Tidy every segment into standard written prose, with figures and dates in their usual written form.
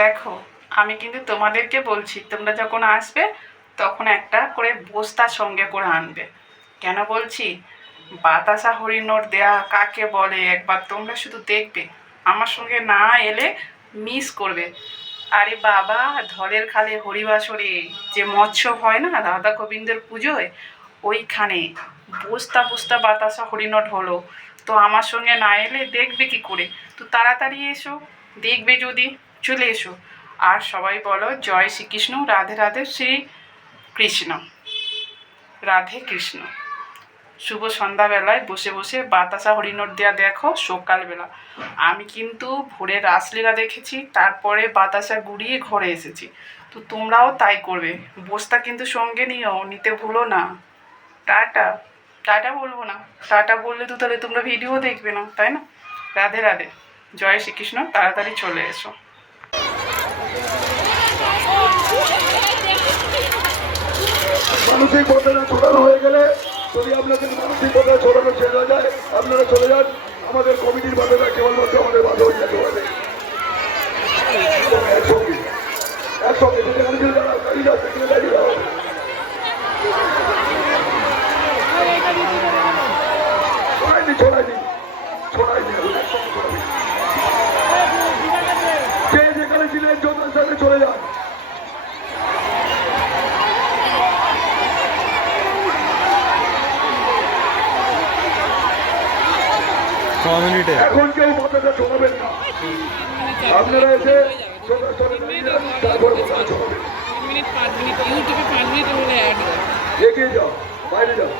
দেখো, আমি কিন্তু তোমাদেরকে বলছি, তোমরা যখন আসবে তখন একটা করে বস্তা সঙ্গে করে আনবে। কেন বলছি? বাতাসা হরিণর দেয়া কাকে বলে একবার তোমরা শুধু দেখবে, আমার সঙ্গে না এলে মিস করবে। আরে বাবা, ধলের খালে হরিবাসরে যে মৎস্য হয় না রাধা গোবিন্দের পুজোয়, ওইখানে বস্তা বস্তা বাতাসা হরিণট হলো। তো আমার সঙ্গে না এলে দেখবে কি করে? তো তাড়াতাড়ি এসো, দেখবে যদি, চলে এসো। আর সবাই বলো জয় শ্রীকৃষ্ণ, রাধে রাধে, শ্রী কৃষ্ণ, রাধে কৃষ্ণ। শুভ সন্ধ্যাবেলায় বসে বসে বাতাসা হরিণট দেয়া দেখো সকালবেলা। আমি কিন্তু ভোরে রাসলীলা দেখেছি, তারপরে বাতাসা গুড়িয়ে ঘরে এসেছি। তো তোমরাও তাই করবে, বস্তা কিন্তু সঙ্গে নিতে ভুলো না। টাটা। টাটা বলবো না, টাটা বললে তো তাহলে তোমরা ভিডিও দেখবে না, তাই না? রাধে রাধে, জয় শ্রীকৃষ্ণ, তাড়াতাড়ি চলে এসো। মানসিক বন্ধনে ছড়ানো হয়ে গেলে যদি আপনাদের মানসিক বন্ধনে ছড়ানো শেষ হয়ে যায়, আপনারা চলে যান। আমাদের কমিটির বাধা কেবলমাত্র আমাদের বাধা হয়ে যেতে পারে। একসঙ্গে একসঙ্গে যেখানে যারা দাঁড়িয়ে আছে সেখানে দাঁড়িয়ে যাওয়া হবে। ছড়াইনি এখন একসঙ্গে ছড়াবি। যে যেখানে ছিলেন যোদ্ধার সাথে চলে যান। এখন কেউ পতাকা ছড়াবেন না, আপনারা এসে তারপর পতাকা ছড়াবেন। এগিয়ে যাও, বাইরে যাও।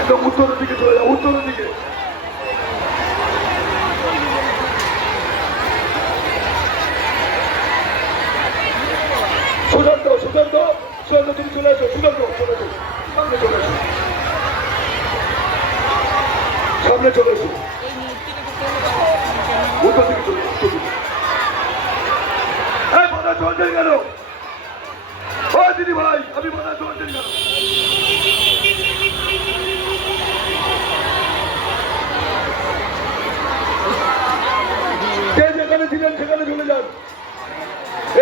একদম উত্তরের দিকে চলে যাও, উত্তরের দিকে। সুশান্ত সুশান্ত সুশান্ত তুমি চলে আসো, সুশান্ত চলে আসো, সামনে চলে আসো, সামনে চলে আসো, উত্তর দিকে চলে আসো, উত্তর দিকে। হ্যাঁ, বাধা চলছেন কেন? হ্যাঁ দিদি ভাই, আমি বাধা চলছেন কেন? যে যেখানে ছিলেন সেখানে চলে যান,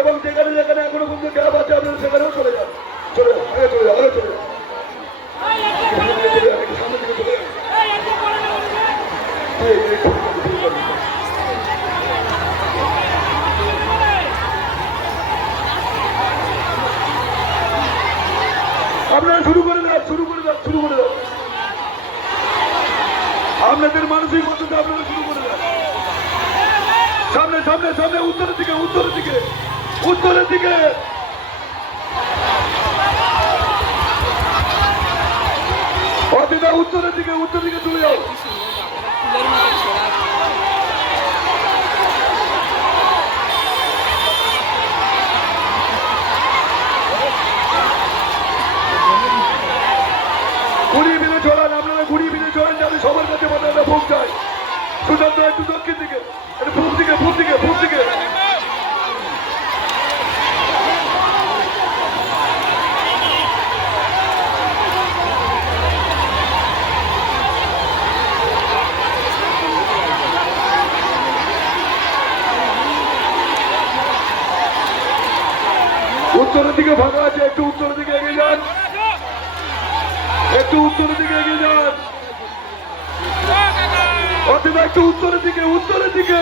এবং যেখানে যেখানে এখনো পর্যন্ত গ্যাপ আছে আপনারা সেখানেও চলে যান। চলে যান, আগে চলে যান, আগে চলে যান, সামনের দিকে চলে যান। আপনারা শুরু করে দেন, শুরু করে দেন, শুরু করে দেন। আপনাদের মানসিক মতটা আপনারা শুরু করে দেন। সামনে সামনে সামনে, উত্তরের দিকে, উত্তরের দিকে, উত্তরের দিকে। অতিটা উত্তরের দিকে, উত্তর দিকে চলে যাও। ঘুরিয়ে ফিরে চলান, আপনারা ঘুরিয়ে ফিরে চলান যাতে সবার কাছে পতাকাটা পৌঁছায়। সুশান্ত একটু দক্ষিণ দিকে, একটু পূব দিকে, পূব দিকে, পূব দিকে। উত্তরের দিকে ফাঁকা আছে, একটু উত্তরের দিকে এগিয়ে যান, একটু উত্তরের দিকে এগিয়ে যান। অথবা একটু উত্তরের দিকে, উত্তরের দিকে।